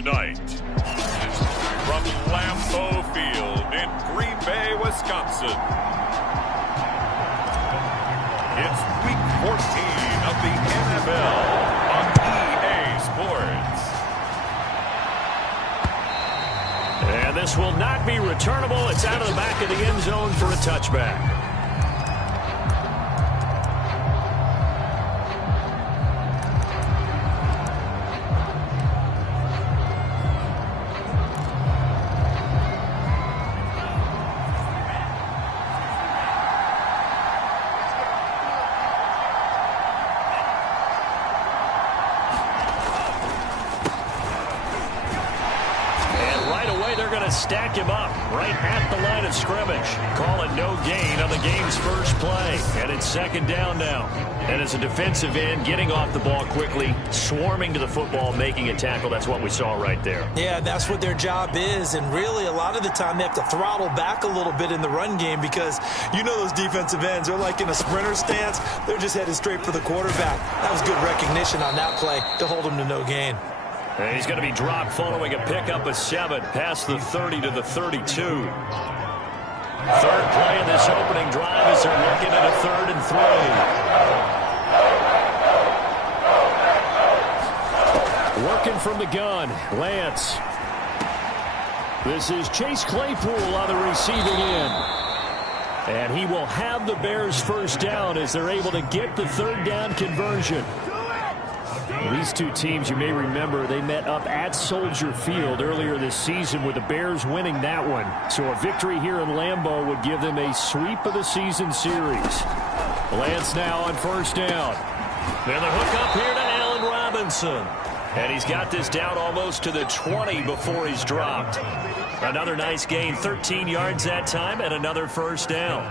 Tonight, from Lambeau Field in Green Bay, Wisconsin, it's Week 14 of the NFL on EA Sports. And this will not be returnable. It's out of the back of the end zone for a touchback. Stack him up right at the line of scrimmage. Call it no gain on the game's first play. And it's second down now. And as a defensive end, getting off the ball quickly, swarming to the football, making a tackle. That's what we saw right there. Yeah, that's what their job is. And really, a lot of the time, they have to throttle back a little bit in the run game because you know those defensive ends, they're like in a sprinter stance. They're just headed straight for the quarterback. That was good recognition on that play to hold him to no gain. And he's going to be dropped following a pickup of 7 past the 30 to the 32. Third play in this opening drive as they're looking at a 3rd and 3. Working from the gun, Lance. This is Chase Claypool on the receiving end. And he will have the Bears first down as they're able to get the 3rd down conversion. These two teams, you may remember, they met up at Soldier Field earlier this season with the Bears winning that one. So a victory here in Lambeau would give them a sweep of the season series. Lance now on first down. And the hook up here to Allen Robinson. And he's got this down almost to the 20 before he's dropped. Another nice gain, 13 yards that time, and another first down.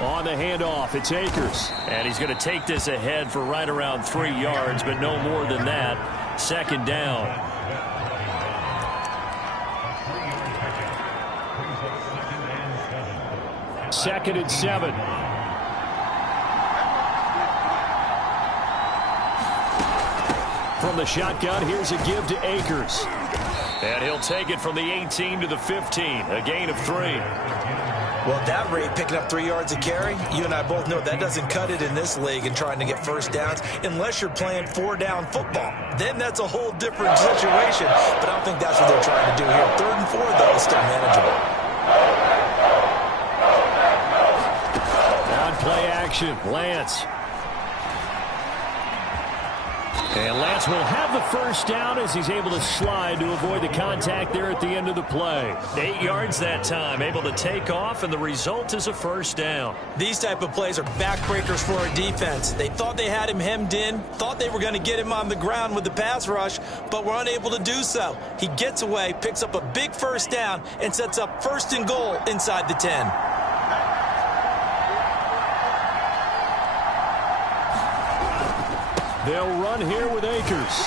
On the handoff, it's Akers. And he's going to take this ahead for right around 3 yards, but no more than that. Second down. Second and 7. From the shotgun, here's a give to Akers. And he'll take it from the 18 to the 15, a gain of 3. Well, at that rate, picking up 3 yards a carry, you and I both know that doesn't cut it in this league and trying to get first downs unless you're playing 4-down football. Then that's a whole different situation, but I don't think that's what they're trying to do here. 3rd and 4, though, is still manageable. On play action, Lance. And Lance will have the first down as he's able to slide to avoid the contact there at the end of the play. 8 yards that time, able to take off, and the result is a first down. These type of plays are backbreakers for our defense. They thought they had him hemmed in, thought they were going to get him on the ground with the pass rush, but were unable to do so. He gets away, picks up a big first down, and sets up 1st and goal inside the 10. They'll run here with Akers.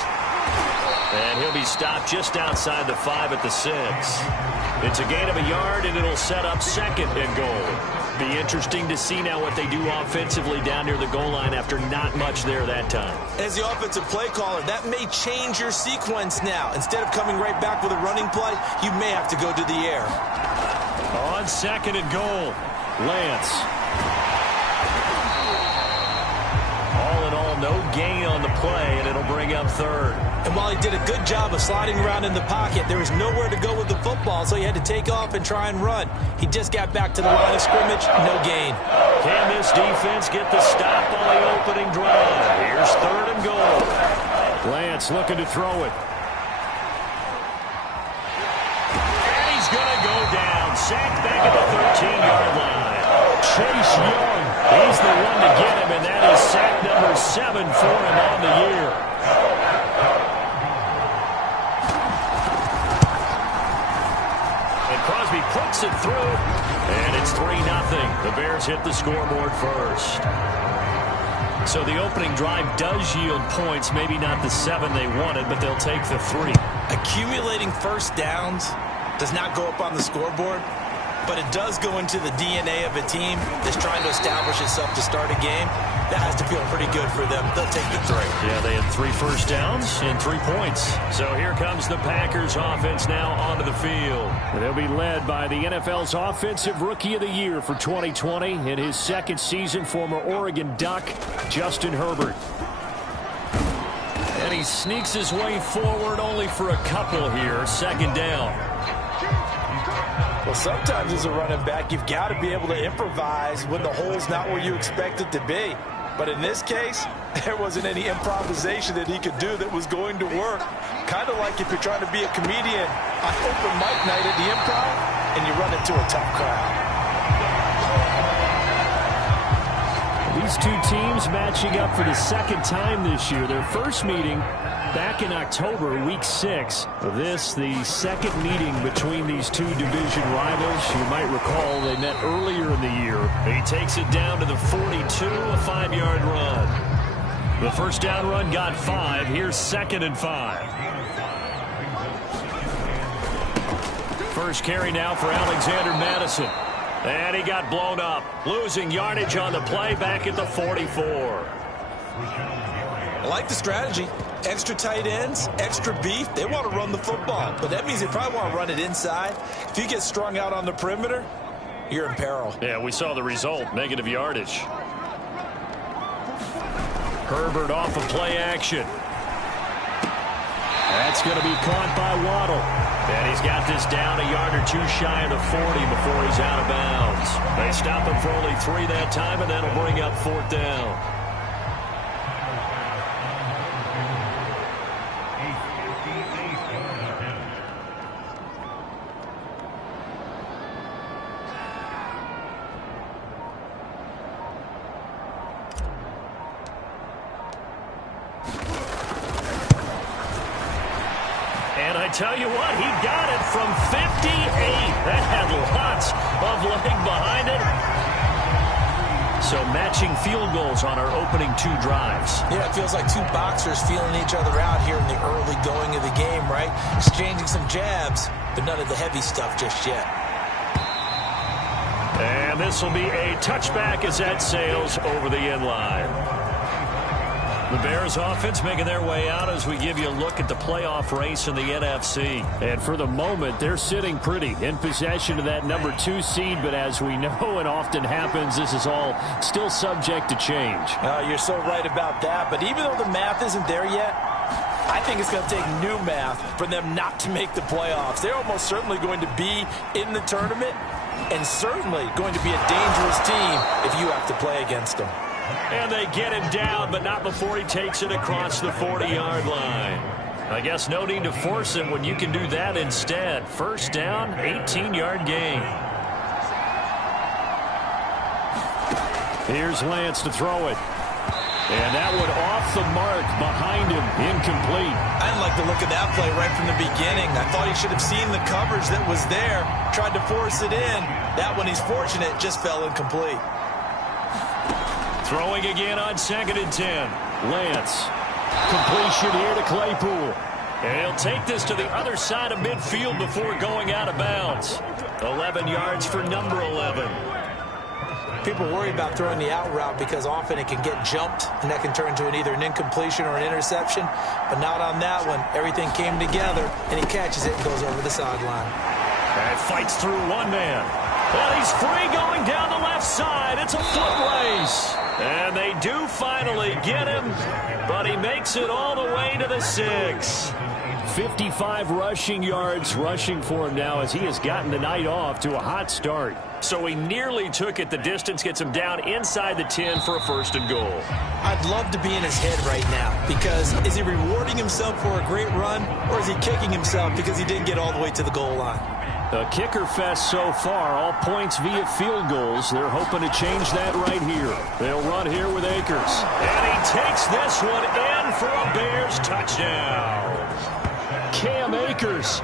And he'll be stopped just outside the 5 at the 6. It's a gain of a yard, and it'll set up 2nd and goal. Be interesting to see now what they do offensively down near the goal line after not much there that time. As the offensive play caller, that may change your sequence now. Instead of coming right back with a running play, you may have to go to the air. On 2nd and goal, Lance. No gain on the play, and it'll bring up 3rd. And while he did a good job of sliding around in the pocket, there was nowhere to go with the football, so he had to take off and try and run. He just got back to the line of scrimmage, no gain. Can this defense get the stop on the opening drive? Here's 3rd and goal. Lance looking to throw it. And he's going to go down. Sacked back at the 13-yard line. Chase Young, he's the one to get him, and that is sack number 7 for him on the year. And Crosby puts it through, and it's 3-0. The Bears hit the scoreboard first. So the opening drive does yield points, maybe not the 7 they wanted, but they'll take the 3. Accumulating first downs does not go up on the scoreboard. but it does go into the DNA of a team that's trying to establish itself to start a game. That has to feel pretty good for them. They'll take the 3. Yeah, they had 3 first downs and 3 points. So here comes the Packers offense now onto the field. And they'll be led by the NFL's Offensive Rookie of the Year for 2020. In his second season, former Oregon Duck, Justin Herbert. And he sneaks his way forward only for a couple here. Second down. Well, sometimes as a running back, you've got to be able to improvise when the hole's not where you expect it to be. But in this case, there wasn't any improvisation that he could do that was going to work. Kind of like if you're trying to be a comedian on open mic night at the Improv and you run into a tough crowd. These two teams matching up for the second time this year. Their first meeting back in October, week 6. This, the second meeting between these two division rivals. You might recall they met earlier in the year. He takes it down to the 42, a 5-yard run. The first down run got 5. Here's 2nd and 5. First carry now for Alexander Madison. And he got blown up. Losing yardage on the play back at the 44. I like the strategy. Extra tight ends, extra beef. They want to run the football, but that means they probably want to run it inside. If you get strung out on the perimeter, you're in peril. Yeah, we saw the result. Negative yardage. Herbert off of play action. That's going to be caught by Waddle. And he's got this down a yard or 2 shy of the 40 before he's out of bounds. They stop him for only 3 that time, and that'll bring up 4th down. I tell you what, he got it from 58. That had lots of leg behind it. So matching field goals on our opening 2 drives. Yeah, it feels like 2 boxers feeling each other out here in the early going of the game, right? Exchanging some jabs, but none of the heavy stuff just yet. And this will be a touchback as that sails over the end line. The Bears offense making their way out as we give you a look at the playoff race in the NFC. And for the moment, they're sitting pretty in possession of that number 2 seed. But as we know and often happens, this is all still subject to change. You're so right about that. But even though the math isn't there yet, I think it's going to take new math for them not to make the playoffs. They're almost certainly going to be in the tournament and certainly going to be a dangerous team if you have to play against them. And they get him down, but not before he takes it across the 40-yard line. I guess no need to force him when you can do that instead. First down, 18-yard gain. Here's Lance to throw it. And that one off the mark behind him, incomplete. I didn't like the look of that play right from the beginning. I thought he should have seen the coverage that was there, tried to force it in. That one, he's fortunate, just fell incomplete. Throwing again on 2nd and 10. Lance. Completion here to Claypool. And he'll take this to the other side of midfield before going out of bounds. 11 yards for number 11. People worry about throwing the out route because often it can get jumped, and that can turn into either an incompletion or an interception. But not on that one. Everything came together, and he catches it and goes over the sideline. And fights through one man. Well, he's free going down the left side. It's a foot race. And they do finally get him, but he makes it all the way to the 6. 55 rushing yards rushing for him now as he has gotten the night off to a hot start. So he nearly took it the distance, gets him down inside the 10 for a 1st and goal. I'd love to be in his head right now because is he rewarding himself for a great run or is he kicking himself because he didn't get all the way to the goal line? A kicker fest so far, all points via field goals. They're hoping to change that right here. They'll run here with Akers. And he takes this one in for a Bears touchdown. Cam Akers,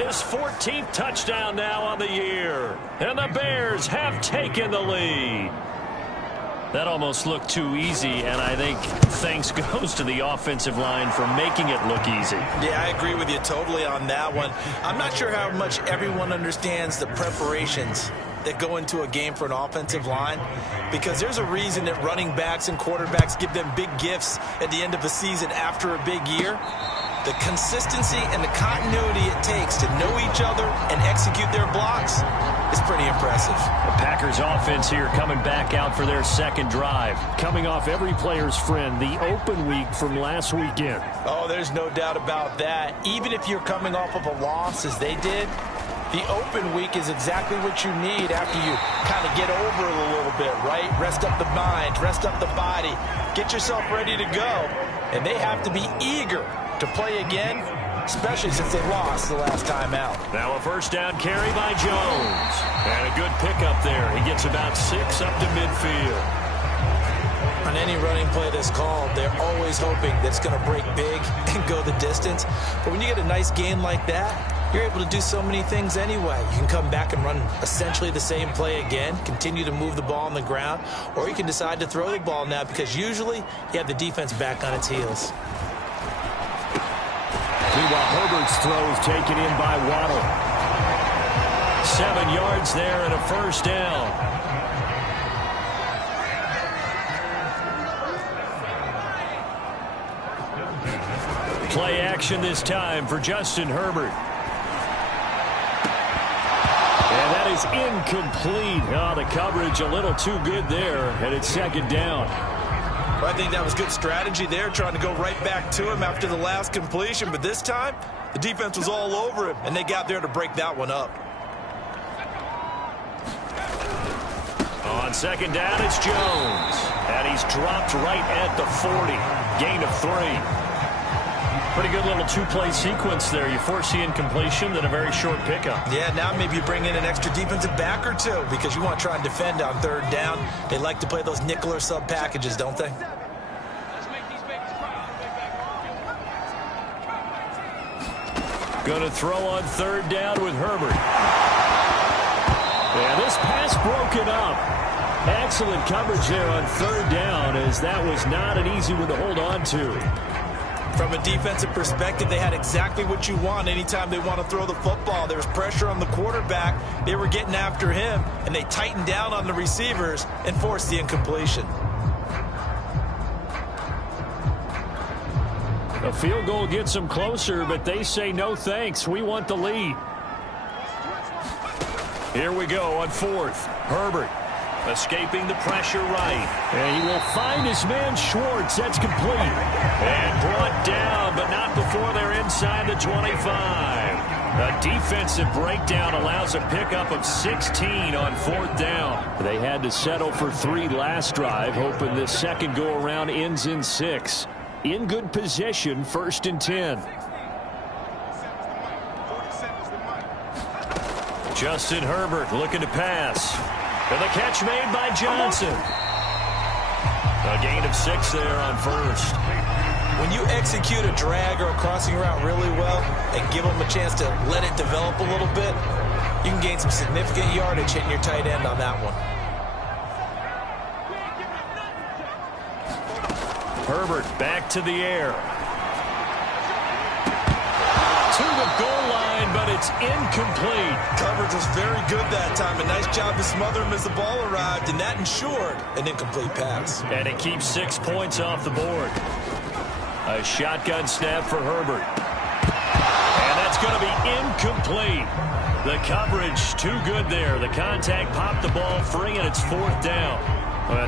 his 14th touchdown now on the year. And the Bears have taken the lead. That almost looked too easy, and I think thanks goes to the offensive line for making it look easy. Yeah, I agree with you totally on that one. I'm not sure how much everyone understands the preparations that go into a game for an offensive line, because there's a reason that running backs and quarterbacks give them big gifts at the end of the season after a big year. The consistency and the continuity it takes to know each other and execute their blocks is pretty impressive. The Packers offense here coming back out for their second drive. Coming off every player's friend, the open week from last weekend. Oh, there's no doubt about that. Even if you're coming off of a loss as they did, the open week is exactly what you need after you kind of get over it a little bit, right? Rest up the mind, rest up the body, get yourself ready to go. And they have to be eager to play again, especially since they lost the last time out. Now a first down carry by Jones. And a good pickup there. He gets about 6 up to midfield. On any running play that's called, they're always hoping that it's going to break big and go the distance. But when you get a nice gain like that, you're able to do so many things anyway. You can come back and run essentially the same play again, continue to move the ball on the ground, or you can decide to throw the ball now because usually you have the defense back on its heels. Meanwhile, Herbert's throw is taken in by Waddle. 7 yards there and a first down. Play action this time for Justin Herbert. And that is incomplete. Oh, the coverage a little too good there, and it's second down. Well, I think that was good strategy there, trying to go right back to him after the last completion. But this time, the defense was all over him, and they got there to break that one up. On second down, it's Jones. And he's dropped right at the 40. Gain of 3. Pretty good little two-play sequence there. You force the incompletion, then a very short pickup. Yeah, now maybe you bring in an extra defensive back or two because you want to try and defend on third down. They like to play those nickel or sub packages, don't they? Going to throw on third down with Herbert. And this pass broken up. Excellent coverage there on third down, as that was not an easy one to hold on to. From a defensive perspective, they had exactly what you want anytime they want to throw the football. There was pressure on the quarterback. They were getting after him, and they tightened down on the receivers and forced the incompletion. A field goal gets them closer, but they say no thanks. We want the lead. Here we go on fourth. Herbert escaping the pressure right. And he will find his man Schwartz. That's complete. And brought down, but not before they're inside the 25. A defensive breakdown allows a pickup of 16 on fourth down. They had to settle for 3 last drive, hoping this second go-around ends in 6. In good position, 1st and 10. Justin Herbert looking to pass. And the catch made by Johnson. A gain of 6 there on first. When you execute a drag or a crossing route really well and give them a chance to let it develop a little bit, you can gain some significant yardage hitting your tight end on that one. Herbert back to the air. To the goal line, but it's incomplete. Coverage was very good that time. A nice job to smother him as the ball arrived, and that ensured an incomplete pass. And it keeps 6 points off the board. A shotgun snap for Herbert. And that's going to be incomplete. The coverage too good there. The contact popped the ball free, and it's 4th down.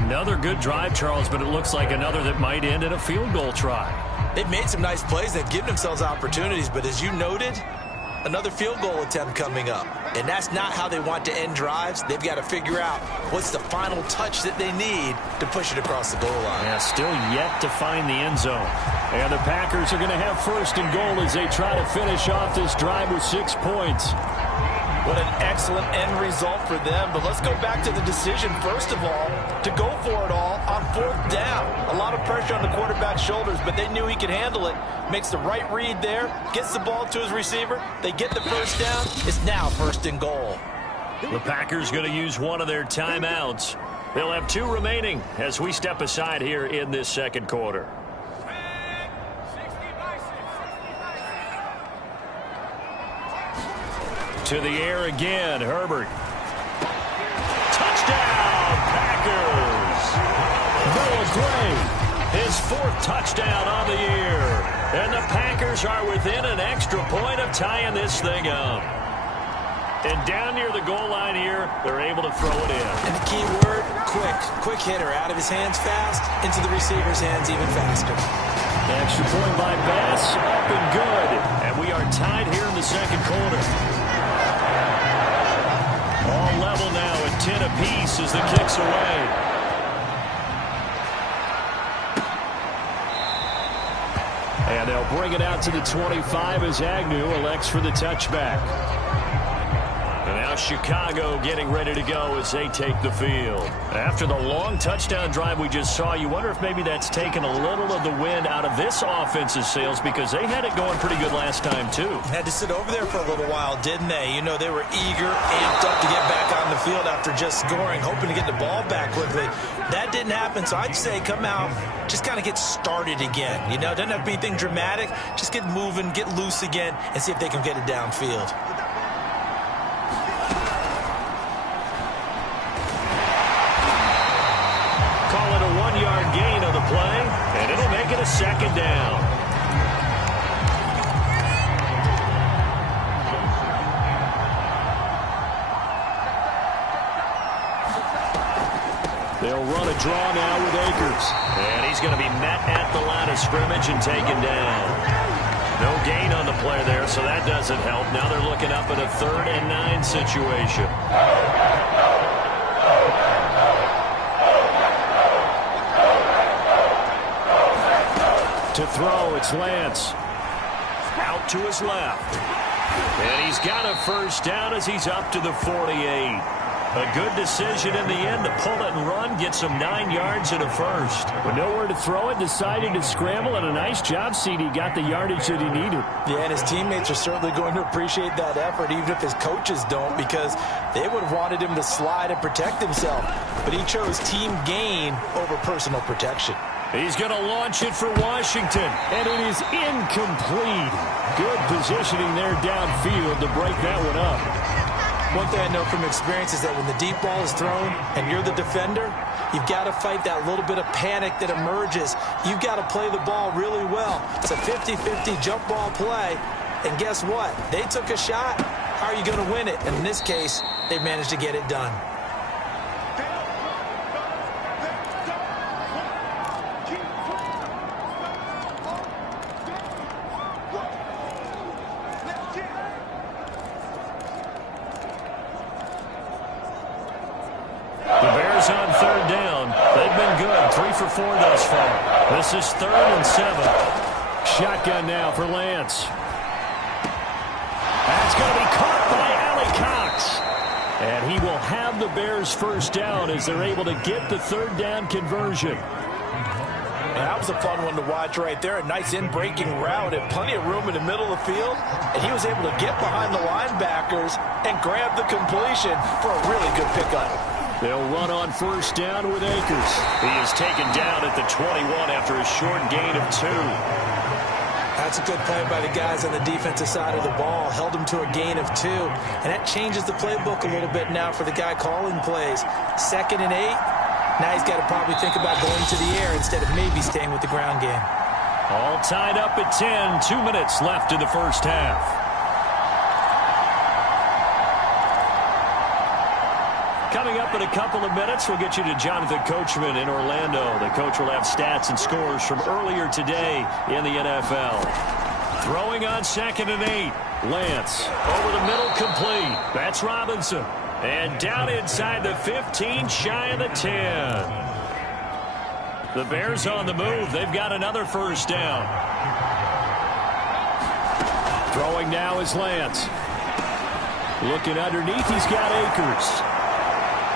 Another good drive, Charles, but it looks like another that might end in a field goal try. They've made some nice plays. They've given themselves opportunities, but as you noted, another field goal attempt coming up. And that's not how they want to end drives. They've got to figure out what's the final touch that they need to push it across the goal line. Yeah, still yet to find the end zone. And the Packers are going to have 1st and goal as they try to finish off this drive with 6 points. What an excellent end result for them. But let's go back to the decision, first of all, to go for it all on 4th down. A lot of pressure on the quarterback's shoulders, but they knew he could handle it. Makes the right read there, gets the ball to his receiver. They get the first down. It's now 1st and goal. The Packers going to use one of their timeouts. They'll have 2 remaining as we step aside here in this second quarter. To the air again, Herbert. play. His 4th touchdown on the year. And the Packers are within an extra point of tying this thing up. And down near the goal line here, they're able to throw it in. And the key word, quick. Quick hitter. Out of his hands fast, into the receiver's hands even faster. Extra point by Bass, up and good. And we are tied here in the second quarter. All level now at 10 apiece as the kick's away. And they'll bring it out to the 25 as Agnew elects for the touchback. And now Chicago getting ready to go as they take the field. After the long touchdown drive we just saw, you wonder if maybe that's taken a little of the wind out of this offense's sails because they had it going pretty good last time, too. Had to sit over there for a little while, didn't they? You know, they were eager, amped up to get back on the field after just scoring, hoping to get the ball back quickly. That didn't happen, so I'd say come out, just kind of get started again. You know, doesn't have to be anything dramatic. Just get moving, get loose again, and see if they can get it downfield. Gain of the play, and it'll make it a second down. They'll run a draw now with Akers. And he's going to be met at the line of scrimmage and taken down. No gain on the play there, so that doesn't help. Now they're looking up at a 3rd and 9 situation. To throw, it's Lance. Out to his left. And he's got a first down as he's up to the 48. A good decision in the end to pull it and run, get some 9 yards and a first. With nowhere to throw it, decided to scramble, and a nice job, CD. Got the yardage that he needed. Yeah, and his teammates are certainly going to appreciate that effort, even if his coaches don't, because they would have wanted him to slide and protect himself. But he chose team gain over personal protection. He's going to launch it for Washington, and it is incomplete. Good positioning there downfield to break that one up. One thing I know from experience is that when the deep ball is thrown and you're the defender, you've got to fight that little bit of panic that emerges. You've got to play the ball really well. It's a 50-50 jump ball play, and guess what? They took a shot. How are you going to win it? And in this case, they managed to get it done. On 3rd down. They've been good. 3 for 4 thus far. This is 3rd and 7. Shotgun now for Lance. That's going to be caught by Allie Cox. And he will have the Bears first down as they're able to get the 3rd down conversion. That was a fun one to watch right there. A nice in-breaking route and plenty of room in the middle of the field. And he was able to get behind the linebackers and grab the completion for a really good pickup. They'll run on first down with Akers. He is taken down at the 21 after a short gain of 2. That's a good play by the guys on the defensive side of the ball. Held him to a gain of 2. And that changes the playbook a little bit now for the guy calling plays. 2nd and 8. Now he's got to probably think about going to the air instead of maybe staying with the ground game. All tied up at 10. 2 minutes left in the first half. Coming up in a couple of minutes, we'll get you to Jonathan Coachman in Orlando. The coach will have stats and scores from earlier today in the NFL. Throwing on 2nd and 8. Lance over the middle, complete. That's Robinson. And down inside the 15, shy of the 10. The Bears on the move. They've got another first down. Throwing now is Lance. Looking underneath, he's got Akers.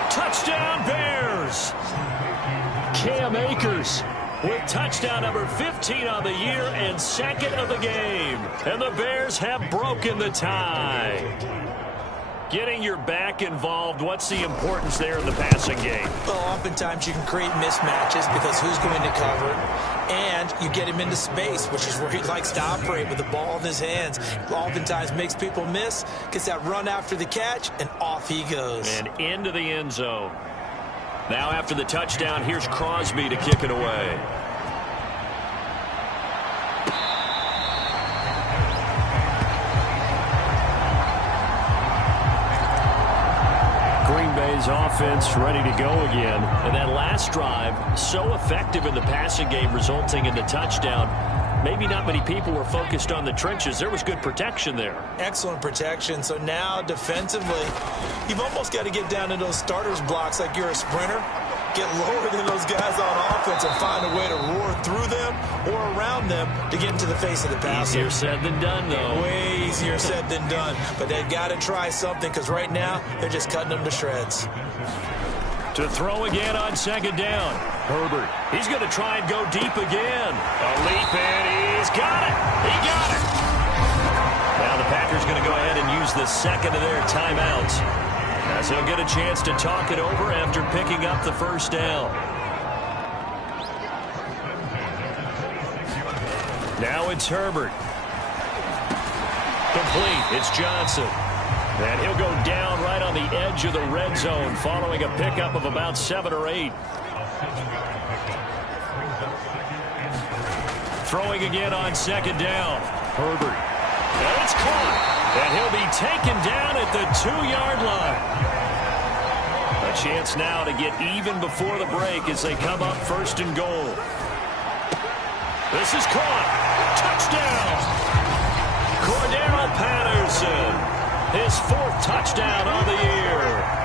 Touchdown, Bears! Cam Akers with touchdown number 15 on the year and 2nd of the game. And the Bears have broken the tie. Getting your back involved, what's the importance there in the passing game? Well, oftentimes you can create mismatches because who's going to cover? And you get him into space, which is where he likes to operate with the ball in his hands. Oftentimes makes people miss, gets that run after the catch, and off he goes. And into the end zone. Now after the touchdown, here's Crosby to kick it away. Green Bay's offense ready to go again. And that last drive, so effective in the passing game, resulting in the touchdown. Maybe not many people were focused on the trenches. There was good protection there. Excellent protection. So now defensively, you've almost got to get down to those starters blocks like you're a sprinter. Get lower than those guys on offense and find a way to roar through them or around them to get into the face of the passer. Easier said than done, though. Way easier said than done. But they've got to try something because right now they're just cutting them to shreds. To throw again on second down. Herbert. He's going to try and go deep again. A leap, and he's got it. He got it. Now the Packers going to go ahead and use the second of their timeouts, as he'll get a chance to talk it over after picking up the first down. Now it's Herbert. Complete. It's Johnson. And he'll go down right on the edge of the red zone following a pickup of about 7 or 8. Throwing again on second down. Herbert. And it's caught. And he'll be taken down at the 2-yard line. A chance now to get even before the break as they come up first and goal. This is caught. Touchdown. Cordero Patterson. His 4th touchdown on the year.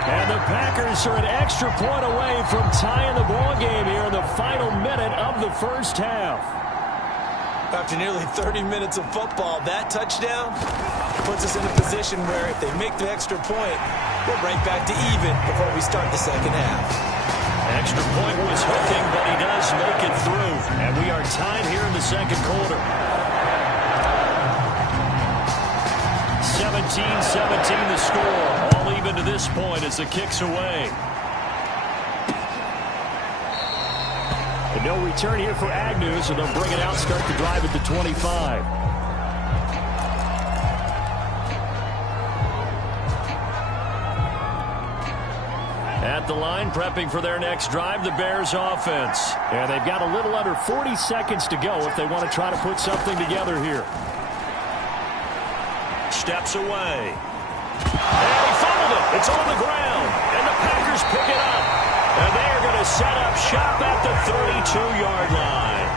And the Packers are an extra point away from tying the ball game here in the final minute of the first half. After nearly 30 minutes of football, that touchdown puts us in a position where if they make the extra point, we're right back to even before we start the second half. Extra point was hooking, but he does make it through. And we are tied here in the second quarter. 17-17 the score. All even to this point as the kick's away. And no return here for Agnew, so they'll bring it out, start the drive at the 25. At the line, prepping for their next drive, the Bears offense. And they've got a little under 40 seconds to go if they want to try to put something together here. Steps away. And he fumbled it. It's on the ground. And the Packers pick it up. And they are going to set up shop at the 32-yard line.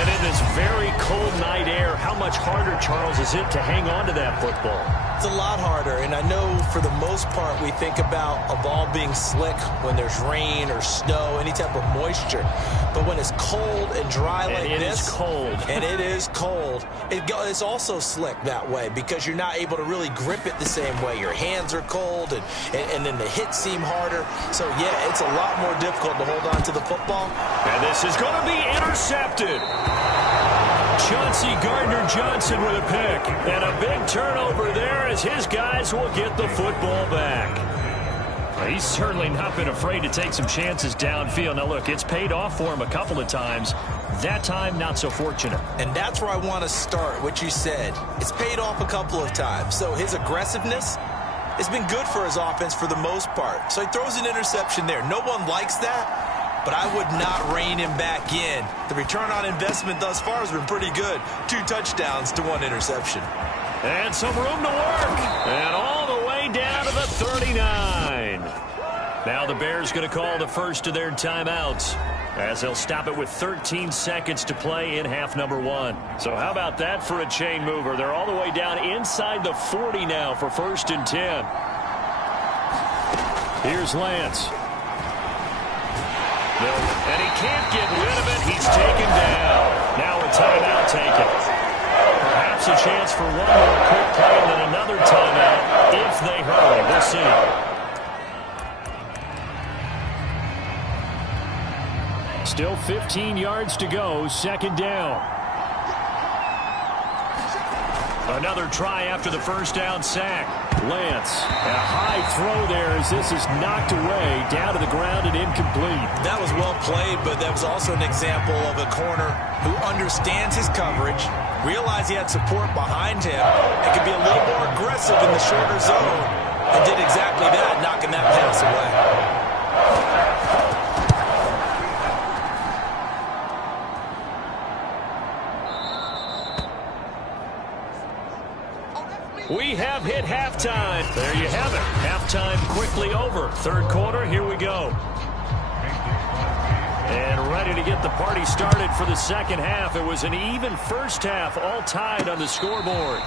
And in this very cold night air, how much harder, Charles, is it to hang on to that football? It's a lot harder, and I know for the most part we think about a ball being slick when there's rain or snow, any type of moisture. But when it's cold and dry like this, and it is cold, it's also slick that way because you're not able to really grip it the same way. Your hands are cold, and then the hits seem harder. So, yeah, it's a lot more difficult to hold on to the football. And this is going to be intercepted. Chauncey Gardner-Johnson with a pick. And a big turnover there as his guys will get the football back. He's certainly not been afraid to take some chances downfield. Now, look, it's paid off for him a couple of times. That time, not so fortunate. And that's where I want to start, what you said. It's paid off a couple of times. So his aggressiveness has been good for his offense for the most part. So he throws an interception there. No one likes that. But I would not rein him back in. The return on investment thus far has been pretty good. 2 touchdowns to 1 interception. And some room to work. And all the way down to the 39. Now the Bears going to call the first of their timeouts, as they'll stop it with 13 seconds to play in half number 1. So how about that for a chain mover? They're all the way down inside the 40 now for 1st and 10. Here's Lance. And he can't get rid of it. He's taken down. Now a timeout taken. Perhaps a chance for one more quick play and then another timeout if they hurry. We'll see. Still 15 yards to go. 2nd down. Another try after the first down sack. Lance, a high throw there as this is knocked away, down to the ground and incomplete. That was well played, but that was also an example of a corner who understands his coverage, realized he had support behind him, and could be a little more aggressive in the shorter zone, and did exactly that, knocking that pass away. We have hit halftime. There you have it. Halftime quickly over. Third quarter, here we go. And ready to get the party started for the second half. It was an even first half, all tied on the scoreboard.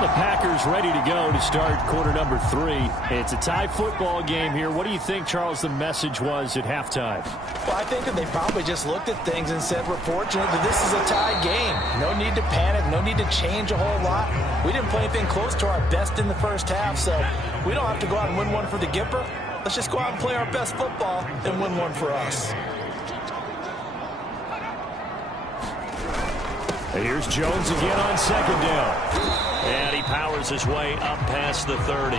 The Packers ready to go to start quarter number 3. It's a tie football game here. What do you think, Charles, the message was at halftime? Well, I think that they probably just looked at things and said, we're fortunate that this is a tie game. No need to panic. No need to change a whole lot. We didn't play anything close to our best in the first half, so we don't have to go out and win one for the Gipper. Let's just go out and play our best football and win one for us. And here's Jones again on second down. And he powers his way up past the 30.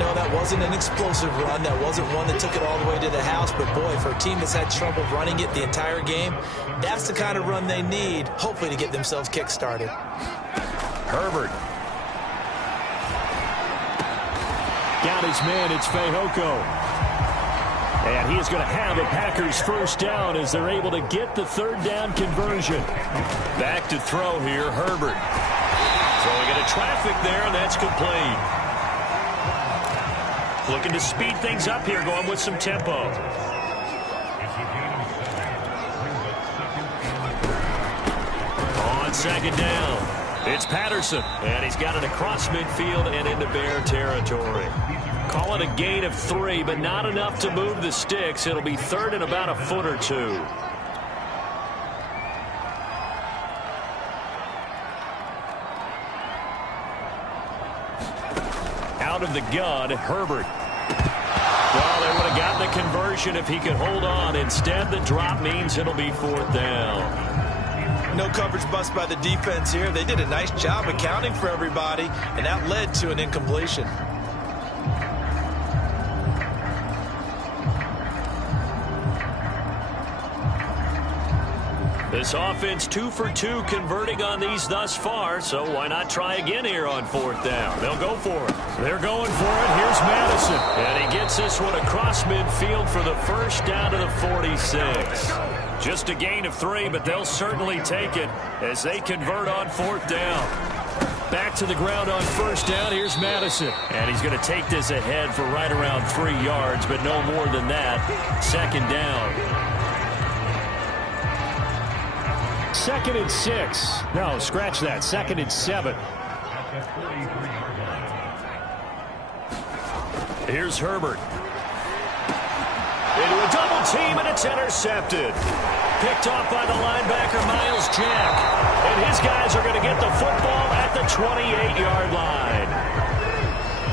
No, that wasn't an explosive run. That wasn't one that took it all the way to the house. But, boy, for a team that's had trouble running it the entire game, that's the kind of run they need, hopefully, to get themselves kick-started. Herbert. Got his man. It's Fehoko. And he is going to have a Packers first down as they're able to get the third down conversion. Back to throw here, Herbert. Throwing into traffic there, and that's complete. Looking to speed things up here, going with some tempo. On second down, it's Patterson, and he's got it across midfield and into Bear territory. Call it a gain of 3, but not enough to move the sticks. It'll be third and about a foot or two. Out of the gun, Herbert. Well, they would have gotten the conversion if he could hold on. Instead, the drop means it'll be fourth down. No coverage bust by the defense here. They did a nice job accounting for everybody, and that led to an incompletion. This offense 2 for 2 converting on these thus far, so why not try again here on fourth down? They'll go for it. They're going for it. Here's Madison. And he gets this one across midfield for the first down to the 46. Just a gain of 3, but they'll certainly take it as they convert on fourth down. Back to the ground on first down. Here's Madison. And he's going to take this ahead for right around 3 yards, but no more than that. Second down. 2nd and 6. No, scratch that. 2nd and 7. Here's Herbert. Into a double team, and it's intercepted. Picked off by the linebacker, Miles Jack. And his guys are going to get the football at the 28-yard line.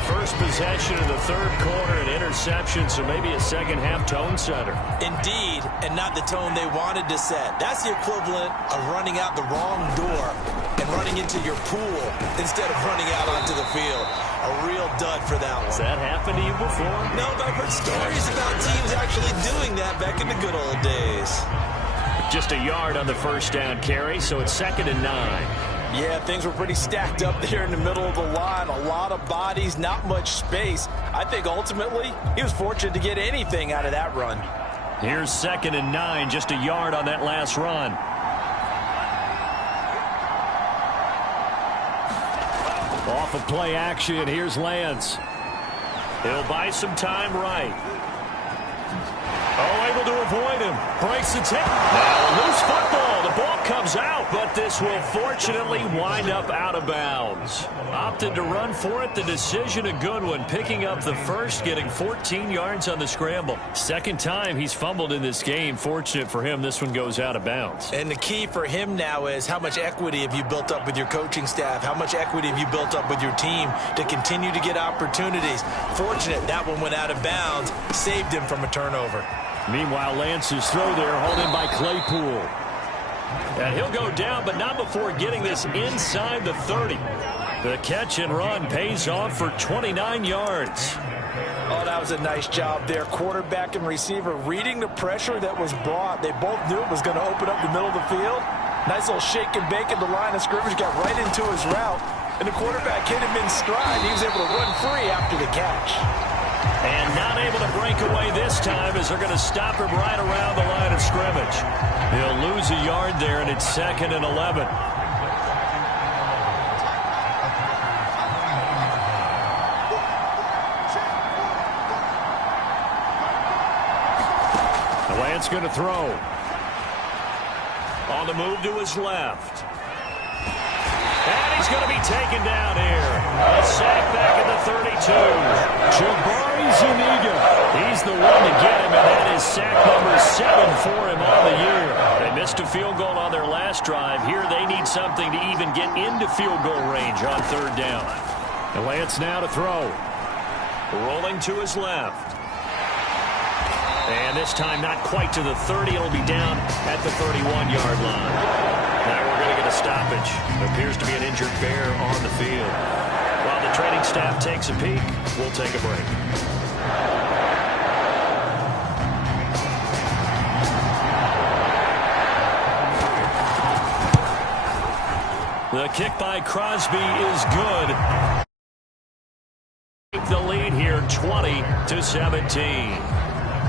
First possession of the third quarter, an interception, so maybe a second-half tone setter. Indeed, and not the tone they wanted to set. That's the equivalent of running out the wrong door and running into your pool instead of running out onto the field. A real dud for that one. Has that happened to you before? No, but I've heard stories about teams actually doing that back in the good old days. Just a yard on the first down carry, so it's 2nd and 9. Yeah, things were pretty stacked up there in the middle of the line. A lot of bodies, not much space. I think ultimately he was fortunate to get anything out of that run. Here's 2nd and 9, just a yard on that last run. Off of play action, here's Lance. He'll buy some time right. Oh, able to avoid him. Breaks the tip. Now loose football. The ball comes out, but this will fortunately wind up out of bounds. Opted to run for it. The decision a good one. Picking up the first, getting 14 yards on the scramble. Second time he's fumbled in this game. Fortunate for him, this one goes out of bounds. And the key for him now is how much equity have you built up with your coaching staff? How much equity have you built up with your team to continue to get opportunities? Fortunate that one went out of bounds. Saved him from a turnover. Meanwhile, Lance's throw there, holding by Claypool. And he'll go down, but not before getting this inside the 30. The catch and run pays off for 29 yards. Oh, that was a nice job there. Quarterback and receiver reading the pressure that was brought. They both knew it was going to open up the middle of the field. Nice little shake and bake at the line of scrimmage, got right into his route. And the quarterback hit him in stride. He was able to run free after the catch. And not able to break away this time as they're going to stop him right around the line of scrimmage. He'll lose a yard there, and it's 2nd and 11. Lance going to throw. On the move to his left. And he's going to be taken down here. A sack back at the 32. Jabari Zuniga. He's the one to get him, and that is sack number 7 for him on the year. They missed a field goal on their last drive. Here they need something to even get into field goal range on 3rd down. And Lance now to throw. Rolling to his left. And this time not quite to the 30. It'll be down at the 31-yard line. Now we're going to get a stoppage. Appears to be an injured Bear on the field. While the training staff takes a peek, we'll take a break. The kick by Crosby is good. Take the lead here, 20-17.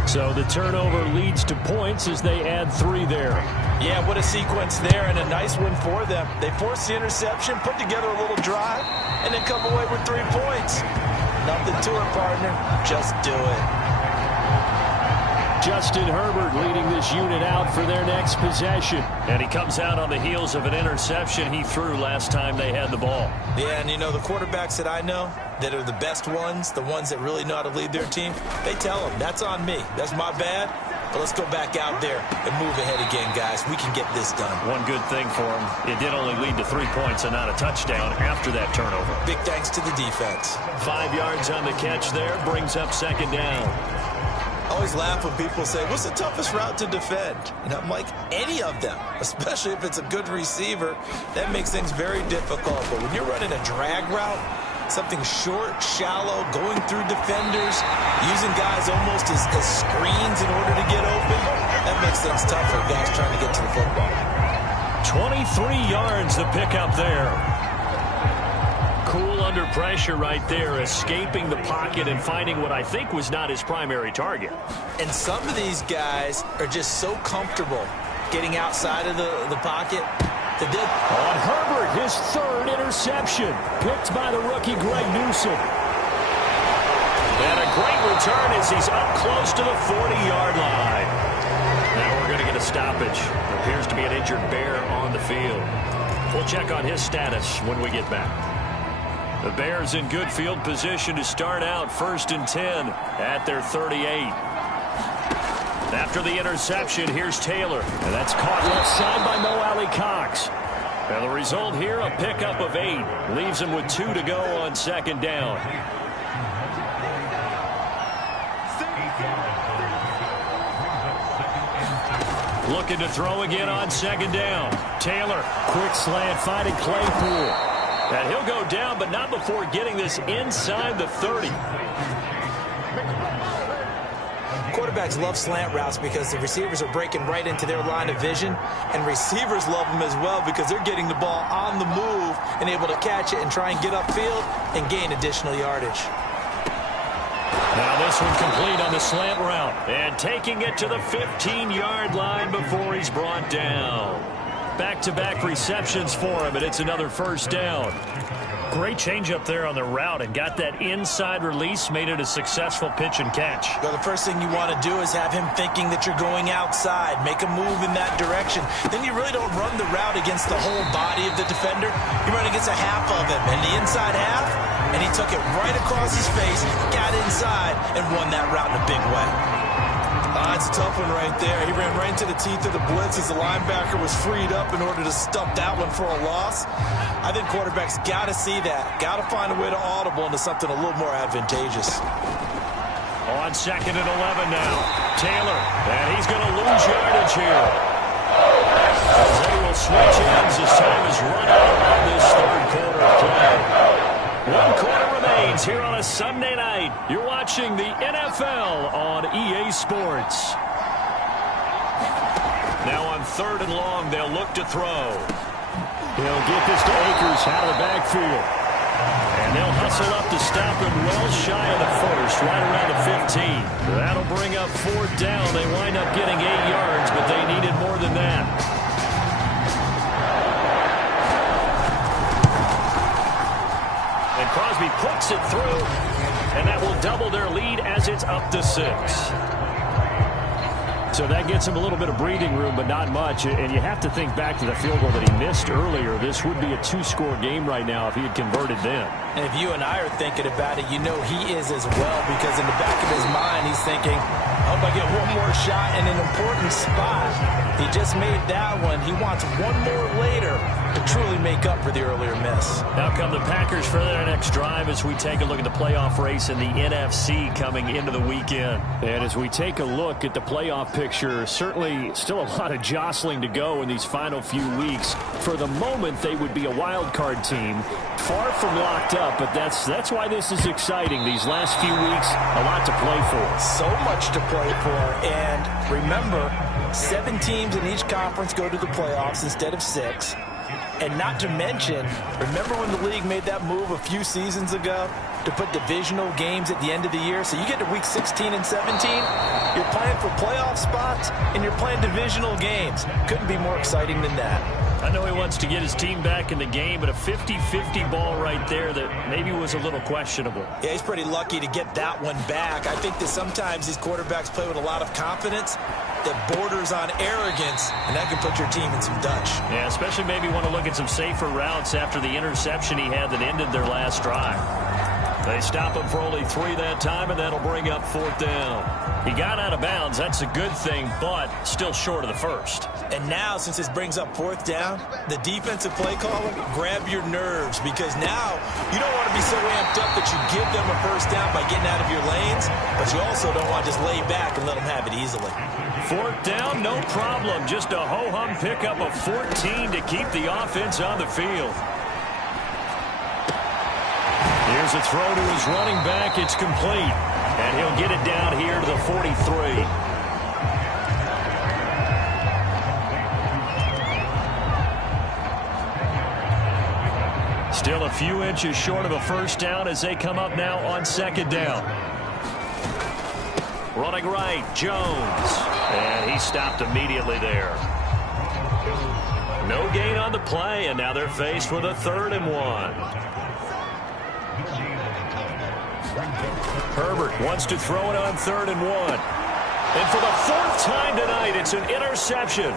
So the turnover leads to points as they add 3 there. Yeah, what a sequence there, and a nice one for them. They forced the interception, put together a little drive, and then come away with 3 points. Nothing to it, partner. Just do it. Justin Herbert leading this unit out for their next possession. And he comes out on the heels of an interception he threw last time they had the ball. Yeah, and you know, the quarterbacks that I know that are the best ones, the ones that really know how to lead their team, they tell them, that's on me. That's my bad. But let's go back out there and move ahead again, guys. We can get this done. One good thing for him, it did only lead to 3 points and not a touchdown after that turnover. Big thanks to the defense. 5 yards on the catch there, brings up 2nd down. I always laugh when people say, what's the toughest route to defend? And I'm like, any of them, especially if it's a good receiver. That makes things very difficult. But when you're running a drag route, something short, shallow, going through defenders, using guys almost as screens in order to get open, that makes things tough for guys trying to get to the football. 23 yards the pickup there. Cool under pressure right there, escaping the pocket and finding what I think was not his primary target. And some of these guys are just so comfortable getting outside of the pocket. On Herbert, his 3rd interception, picked by the rookie Greg Newsome. And a great return as he's up close to the 40-yard line. Now we're going to get a stoppage. Appears to be an injured Bear on the field. We'll check on his status when we get back. The Bears in good field position to start out 1st and 10 at their 38. After the interception, here's Taylor. And that's caught left side by Mo Alley Cox. And the result here, a pickup of 8. Leaves him with 2 to go on 2nd down. Looking to throw again on 2nd down. Taylor, quick slant, finding Claypool. And he'll go down, but not before getting this inside the 30. Quarterbacks love slant routes because the receivers are breaking right into their line of vision, and receivers love them as well because they're getting the ball on the move and able to catch it and try and get upfield and gain additional yardage. Now this one complete on the slant route and taking it to the 15-yard line before he's brought down. Back-to-back receptions for him, and it's another 1st down. Great change up there on the route and got that inside release, made it a successful pitch and catch. Well, the first thing you want to do is have him thinking that you're going outside, make a move in that direction. Then you really don't run the route against the whole body of the defender. You run against a half of him, and the inside half, and he took it right across his face, got inside, and won that route in a big way. That's a tough one right there. He ran right into the teeth of the blitz as the linebacker was freed up in order to stump that one for a loss. I think quarterbacks got to see that. Got to find a way to audible into something a little more advantageous. On 2nd and 11 now. Taylor, and he's going to lose yardage here. As they will switch ends as time is run out on this 3rd quarter of play. 1 quarter remains here on a Sunday night. You're watching the NFL on EA Sports. Now on 3rd and long, they'll look to throw. He'll get this to Akers out of the backfield. And they'll hustle up to stop him well shy of the first, right around the 15. That'll bring up 4th down. They wind up getting 8 yards, but they needed more than that. And Crosby puts it through, and that will double their lead as it's up to 6. So that gets him a little bit of breathing room, but not much. And you have to think back to the field goal that he missed earlier. This would be a 2-score game right now if he had converted then. And if you and I are thinking about it, you know he is as well, because in the back of his mind, he's thinking, I hope I get one more shot in an important spot. He just made that one. He wants one more later to truly make up for the earlier miss. Now come the Packers for their next drive as we take a look at the playoff race in the NFC coming into the weekend. And as we take a look at the playoff picture, certainly still a lot of jostling to go in these final few weeks. For the moment, they would be a wild card team, far from locked up, but that's why this is exciting. These last few weeks, a lot to play for. So much to play for, and remember, 7 teams in each conference go to the playoffs instead of 6. And not to mention, remember when the league made that move a few seasons ago to put divisional games at the end of the year? So you get to week 16 and 17, you're playing for playoff spots, and you're playing divisional games. Couldn't be more exciting than that. I know he wants to get his team back in the game, but a 50-50 ball right there that maybe was a little questionable. Yeah, he's pretty lucky to get that one back. I think that sometimes these quarterbacks play with a lot of confidence that borders on arrogance, and that can put your team in some Dutch. Yeah, especially maybe want to look at some safer routes after the interception he had that ended their last drive. They stop him for only 3 that time, and that'll bring up 4th down. He got out of bounds. That's a good thing, but still short of the first. And now, since this brings up 4th down, the defensive play caller, grab your nerves, because now you don't want to be so amped up that you give them a first down by getting out of your lanes, but you also don't want to just lay back and let them have it easily. 4th down, no problem. Just a ho-hum pickup of 14 to keep the offense on the field. Here's a throw to his running back. It's complete. And he'll get it down here to the 43. Still a few inches short of a first down as they come up now on 2nd down. Running right, Jones. And he stopped immediately there. No gain on the play, and now they're faced with a 3rd and 1. Herbert wants to throw it on 3rd and 1. And for the 4th time tonight, it's an interception.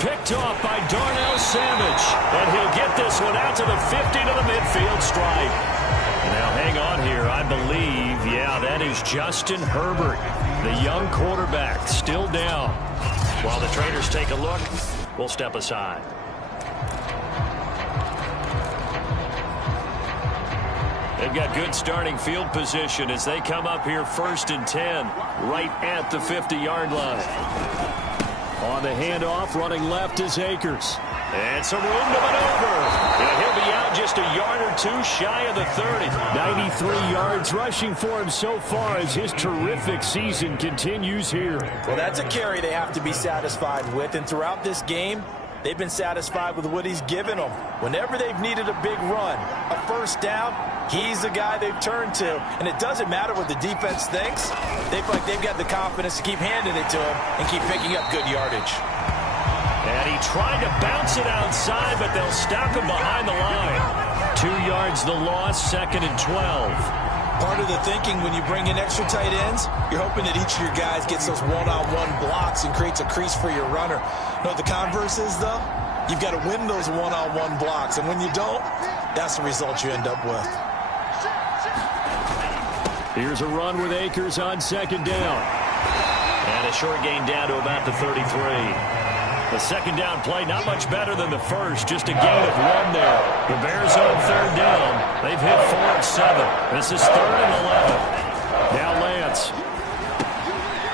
Picked off by Darnell Savage. And he'll get this one out to the 50 to the midfield stripe. Now hang on here. I believe, yeah, that is Justin Herbert, the young quarterback, still down. While the trainers take a look, we'll step aside. They've got good starting field position as they come up here 1st and 10, right at the 50-yard line. On the handoff, running left is Akers. And some room to maneuver. And he'll be out just a yard or 2 shy of the 30. 93 yards rushing for him so far as his terrific season continues here. Well, that's a carry they have to be satisfied with. And throughout this game, they've been satisfied with what he's given them. Whenever they've needed a big run, a first down, he's the guy they've turned to. And it doesn't matter what the defense thinks. They feel like they've got the confidence to keep handing it to him and keep picking up good yardage. And he tried to bounce it outside, but they'll stop him behind the line. 2 yards the loss, 2nd and 12. Part of the thinking when you bring in extra tight ends, you're hoping that each of your guys gets those one-on-one blocks and creates a crease for your runner. You know what the converse is, though? You've got to win those one-on-one blocks, and when you don't, that's the result you end up with. Here's a run with Akers on 2nd down. And a short gain down to about the 33. The 2nd down play, not much better than the first, just a gain of 1 there. The Bears on 3rd down. They've hit 4 of 7. This is 3rd and 11. Now Lance.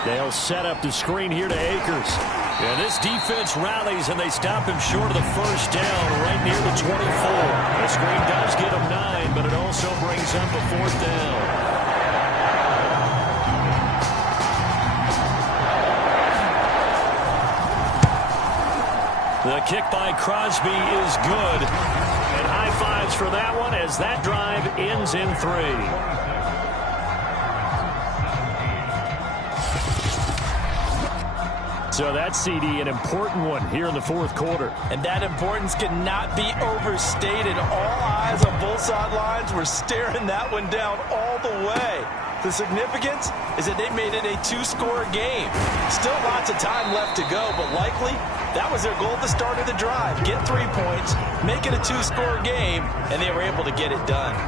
They'll set up the screen here to Akers. And this defense rallies, and they stop him short of the first down right near the 24. The screen does get him 9, but it also brings up a 4th down. The kick by Crosby is good. And high fives for that one as that drive ends in 3. So that CD, an important one here in the fourth quarter. And that importance cannot be overstated. All eyes on both sidelines were staring that one down all the way. The significance is that they made it a 2-score game. Still lots of time left to go, but likely that was their goal at the start of the drive. Get 3 points, make it a 2-score game, and they were able to get it done.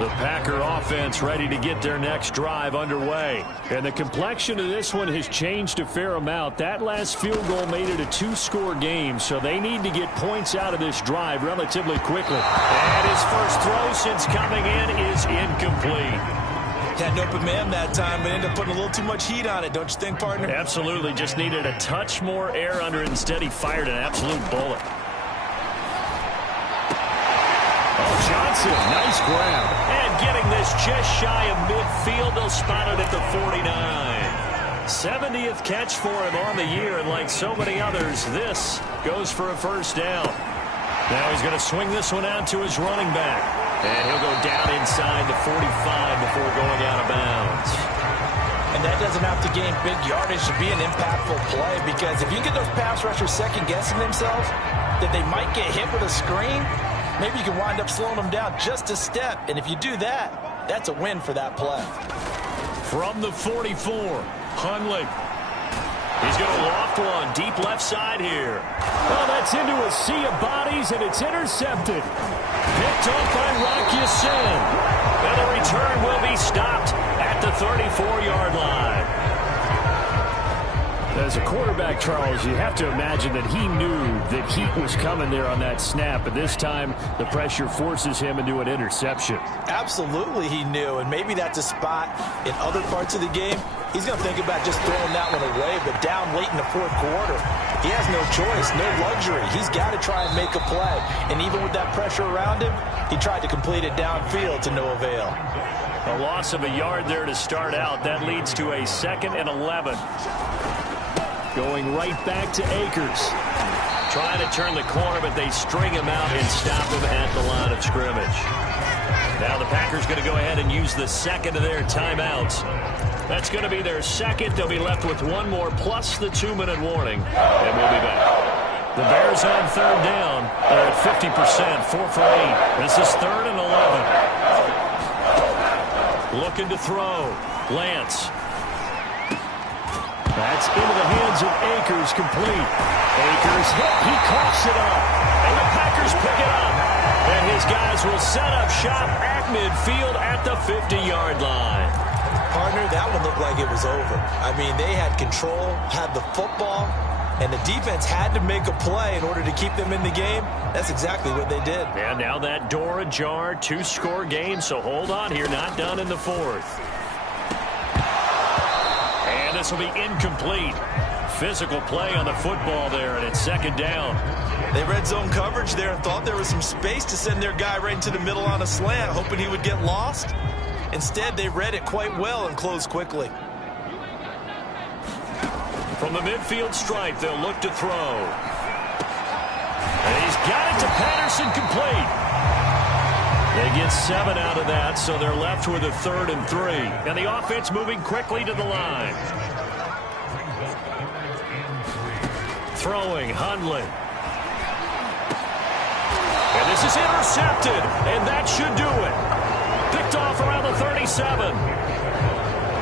The Packer offense ready to get their next drive underway. And the complexion of this one has changed a fair amount. That last field goal made it a 2-score game, so they need to get points out of this drive relatively quickly. And his first throw since coming in is incomplete. Had an open man that time, but ended up putting a little too much heat on it, don't you think, partner? Absolutely. Just needed a touch more air under it. Instead, he fired an absolute bullet. Johnson, nice grab. And getting this just shy of midfield, they'll spot it at the 49. 70th catch for him on the year, and like so many others, this goes for a first down. Now he's going to swing this one out to his running back. And he'll go down inside the 45 before going out of bounds. And that doesn't have to gain big yardage to be an impactful play, because if you get those pass rushers second-guessing themselves, that they might get hit with a screen, maybe you can wind up slowing them down just a step. And if you do that, that's a win for that play. From the 44, Hundley. He's going to loft one deep left side here. Well, that's into a sea of bodies, and it's intercepted. Picked off by Rocky Sin. And the return will be stopped at the 34-yard line. As a quarterback, Charles, you have to imagine that he knew that heat was coming there on that snap. But this time, the pressure forces him into an interception. Absolutely he knew, and maybe that's a spot in other parts of the game. He's going to think about just throwing that one away, but down late in the fourth quarter, he has no choice, no luxury. He's got to try and make a play. And even with that pressure around him, he tried to complete it downfield to no avail. A loss of a yard there to start out. That leads to a 2nd and 11. Going right back to Akers. Trying to turn the corner, but they string him out and stop him at the line of scrimmage. Now the Packers going to go ahead and use the second of their timeouts. That's going to be their second. They'll be left with one more plus the 2-minute warning. And we'll be back. The Bears on third down. They're at 50%, 4 for 8. This is 3rd and 11. Looking to throw. Lance. That's into the hands of Akers, complete. Akers hit, he coughs it up. And the Packers pick it up. And his guys will set up shop at midfield at the 50-yard line. Partner, that one looked like it was over. I mean, they had control, had the football, and the defense had to make a play in order to keep them in the game. That's exactly what they did. And now that door ajar, 2-score game, so hold on here, not done in the 4th. And this will be incomplete. Physical play on the football there, and it's 2nd down. They read zone coverage there and thought there was some space to send their guy right into the middle on a slant, hoping he would get lost. Instead, they read it quite well and closed quickly. From the midfield stripe, they'll look to throw. And he's got it to Patterson, complete. They get 7 out of that, so they're left with a 3rd and 3. And the offense moving quickly to the line. Throwing, Hundley. And this is intercepted, and that should do it. Picked off around the 37.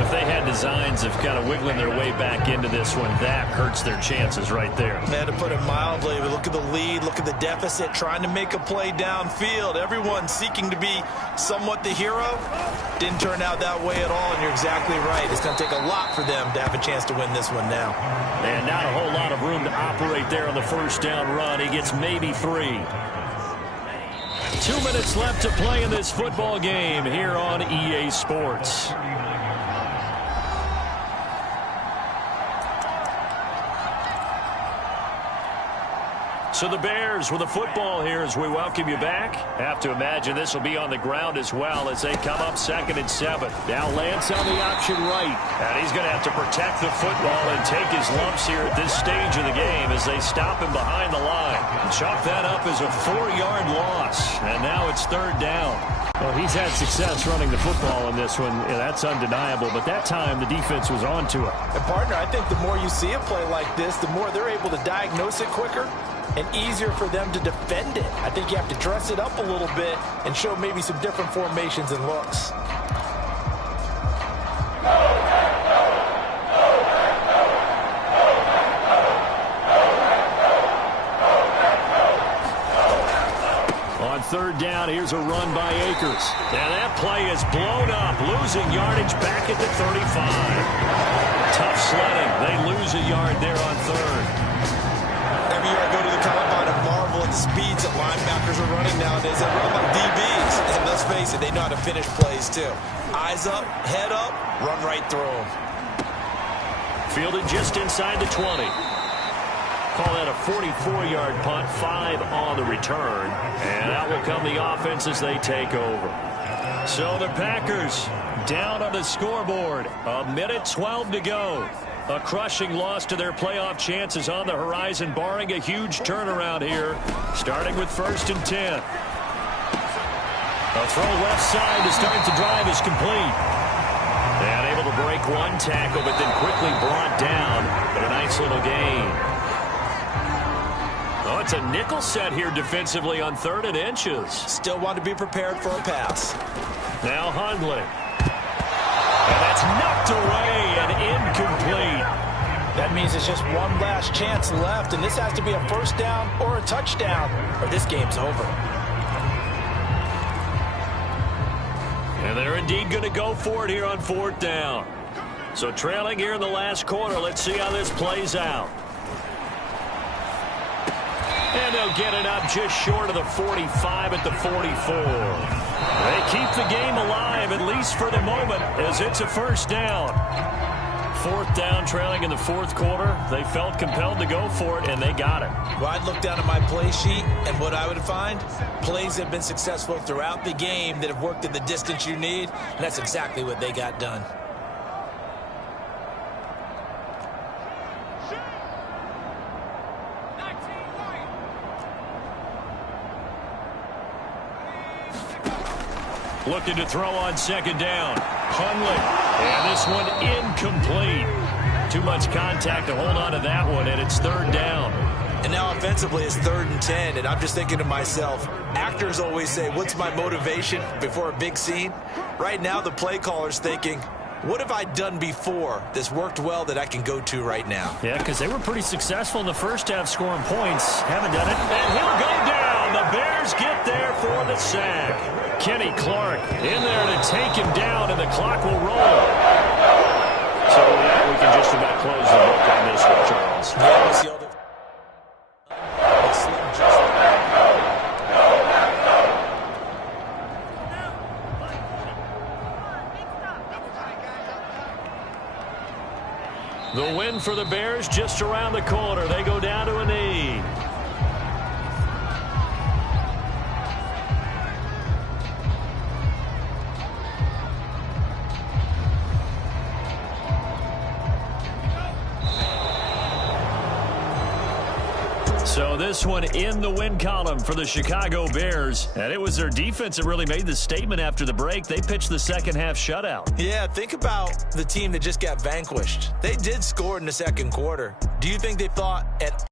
If they had designs of kind of wiggling their way back into this one, that hurts their chances right there. Man, to put it mildly, but look at the lead, look at the deficit, trying to make a play downfield. Everyone seeking to be somewhat the hero. Didn't turn out that way at all, and you're exactly right. It's going to take a lot for them to have a chance to win this one now. And not a whole lot of room to operate there on the first down run. He gets maybe 3. 2 minutes left to play in this football game here on EA Sports. So the Bears with the football here as we welcome you back. Have to imagine this will be on the ground as well as they come up 2nd and 7. Now Lance on the option right. And he's going to have to protect the football and take his lumps here at this stage of the game as they stop him behind the line. And chalk that up as a 4-yard loss. And now it's third down. Well, he's had success running the football in this one. Yeah, that's undeniable. But that time, the defense was on to it. And, partner, I think the more you see a play like this, the more they're able to diagnose it quicker and easier for them to defend it. I think you have to dress it up a little bit and show maybe some different formations and looks. On third down, here's a run by Akers. And that play is blown up, losing yardage back at the 35. Tough sledding. They lose a yard there on third. Every year I go to the combine and marvel at the speeds that linebackers are running nowadays. They run like DBs. And let's face it, they know how to finish plays too. Eyes up, head up, run right through them. Fielded just inside the 20. Call that a 44-yard punt, 5 on the return. And out will come the offense as they take over. So the Packers down on the scoreboard. 1:12 to go. A crushing loss to their playoff chances on the horizon, barring a huge turnaround here, starting with 1st and 10. A throw left side to start the drive is complete. And able to break one tackle, but then quickly brought down. But a nice little gain. Oh, it's a nickel set here defensively on 3rd and inches. Still want to be prepared for a pass. Now Hundley. And that's knocked away and incomplete. That means it's just one last chance left, and this has to be a first down or a touchdown, or this game's over. And they're indeed going to go for it here on 4th down. So trailing here in the last quarter. Let's see how this plays out. And they'll get it up just short of the 45 at the 44. They keep the game alive, at least for the moment, as it's a first down. 4th down, trailing in the 4th quarter. They felt compelled to go for it, and they got it. Well, I'd look down at my play sheet, and what I would find, plays that have been successful throughout the game that have worked in the distance you need, and that's exactly what they got done. Looking to throw on 2nd down. Hundley. And this one incomplete. Too much contact to hold on to that one, and it's 3rd down. And now offensively it's 3rd and 10, and I'm just thinking to myself, actors always say, what's my motivation before a big scene? Right now the play caller's thinking, what have I done before that's worked well that I can go to right now? Yeah, because they were pretty successful in the first half scoring points. Haven't done it. And he'll go down. The Bears get there for the sack. Kenny Clark in there to take him down, and the clock will roll. So with that, we can just about close the book on this one, Charles. Yeah, we'll see all the... The win for the Bears just around the corner. They go down to a knee. So this one in the win column for the Chicago Bears. And it was their defense that really made the statement after the break. They pitched the second half shutout. Yeah, think about the team that just got vanquished. They did score in the 2nd quarter. Do you think they thought at